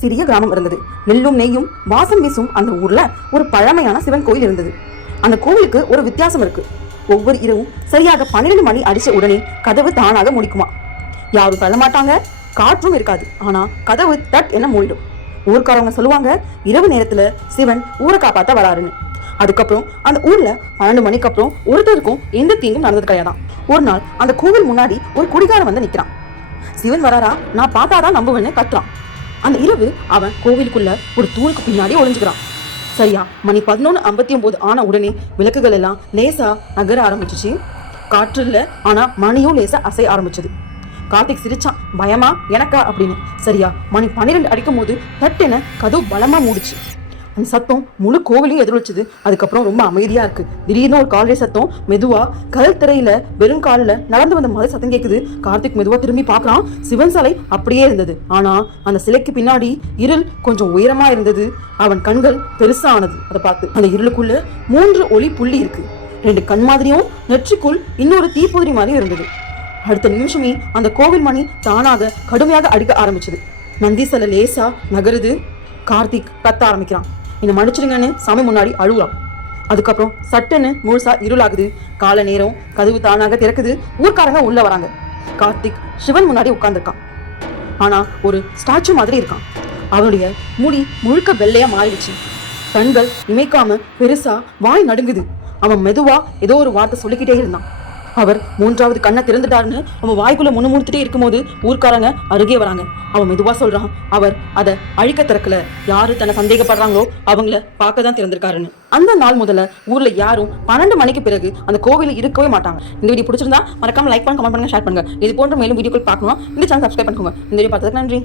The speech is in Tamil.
சிறிய கிராமம் இருந்தது. நெல்லும் நெய்யும் வாசம் வீசும் அந்த ஊர்ல ஒரு பழமையான சிவன் கோயில் இருந்தது. அந்த கோவிலுக்கு ஒரு வித்தியாசம் இருக்கு. ஒவ்வொரு இரவும் சரியாக 12 மணி அடிச்ச உடனே கதவு தானாக முடிக்குமா. யாரும் தள்ள மாட்டாங்க, காற்றும் இருக்காது. ஆனா கதவு தட் என்ன மூடிடும். ஊர்க்காரவங்க சொல்லுவாங்க, இரவு நேரத்துல சிவன் ஊரை காப்பாத்த வராருன்னு. அதுக்கப்புறம் அந்த ஊர்ல 12 மணிக்கு அப்புறம் ஒருத்தருக்கும் எந்த தீங்கும் நடந்தது கிடையாதான். ஒரு நாள் அந்த கோவில் முன்னாடி ஒரு குடிகாரன் வந்து நிக்கிறான். சிவன் வராரா, நான் பார்த்தாதான் நம்புவேன்னு கத்துறான். அந்த இரவு அவன் கோவிலுக்குள்ள ஒரு தூணுக்கு பின்னாடி ஒளிஞ்சுக்கிறான். சரியா மணி 11:59 ஆன உடனே விளக்குகள் எல்லாம் லேசா நகர ஆரம்பிச்சிச்சு. காற்று இல்ல, ஆனா மணியும் லேசா அசைய ஆரம்பிச்சது. கார்த்திக் சிரிச்சான், பயமா எனக்கா அப்படின்னு. சரியா மணி 12 அடிக்கும் போது தட்டென கதவு பலமா மூடிச்சு. அந்த சத்தம் முழு கோவிலையும் எதிரொலிச்சுது. அதுக்கப்புறம் ரொம்ப அமைதியா இருக்கு. திடீர்னு ஒரு காலடி சத்தம் மெதுவா கல் திரையில வெறும் காலில் நடந்து வந்த மாதிரி சத்தம் கேக்குது. கார்த்திக் மெதுவா திரும்பி பார்க்கறான். சிவன் சிலை அப்படியே இருந்தது. ஆனா அந்த சிலைக்கு பின்னாடி இருள் கொஞ்சம் உயரமா இருந்தது. அவன் கண்கள் பெருசா ஆனது. அதை பார்த்து அந்த இருளுக்குள்ள 3 ஒளி புள்ளி இருக்கு. 2 கண் மாதிரியும் நெற்றிக்குள் இன்னொரு தீப்பொறி மாதிரியும் இருந்தது. அடுத்த நிமிஷமே அந்த கோவில் மணி தானாக கடுமையாக அடிக்க ஆரம்பிச்சது. நந்தி சிலை லேசா நகருது. கார்த்திக் கத்த ஆரம்பிக்கிறான், என்னை மன்னிச்சிடுங்கன்னு சாமி முன்னாடி அழுகுறான். அதுக்கப்புறம் சட்டுன்னு முழுசா இருளாகுது. கால நேரம், கதவு தானாக திறக்குது. ஊர்க்காரங்க உள்ள வராங்க. கார்த்திக் சிவன் முன்னாடி உட்கார்ந்துருக்கான். ஆனா ஒரு ஸ்டாச்சு மாதிரி இருக்கான். அவனுடைய முடி முழுக்க வெள்ளையா மாறிடுச்சு. கண்கள் இமைக்காம பெருசா, வாய் நடுங்குது. அவன் மெதுவா ஏதோ ஒரு வார்த்தை சொல்லிக்கிட்டே இருந்தான். அவர் 3வது கண்ணை திறந்துட்டாருன்னு அவன் வாய்க்குள்ள முணுமுணுத்துட்டே இருக்கும்போது ஊர்க்காரங்க அருகே வராங்க. அவன் மெதுவா சொல்றான், அவர் அதை அழிக்க திறக்கல, யாரு தன்னை சந்தேகப்படுறாங்களோ அவங்கள பார்க்கதான் திறந்திருக்காருன்னு. அந்த நாள் முதல்ல ஊர்ல யாரும் 12 மணிக்கு பிறகு அந்த கோவில இருக்கவே மாட்டாங்க. இந்த வீடியோ பிடிச்சிருந்தா மறக்காம லைக் பண்ணுங்க, கமெண்ட் பண்ணுங்க, ஷேர் பண்ணுங்க. இது போன்ற மேலும் வீடியோக்கள் பார்க்கணும் இந்த சேனல் சப்ஸ்கிரைப் பண்ணுங்க. இந்த வீடியோ பார்த்ததுக்கு நன்றி.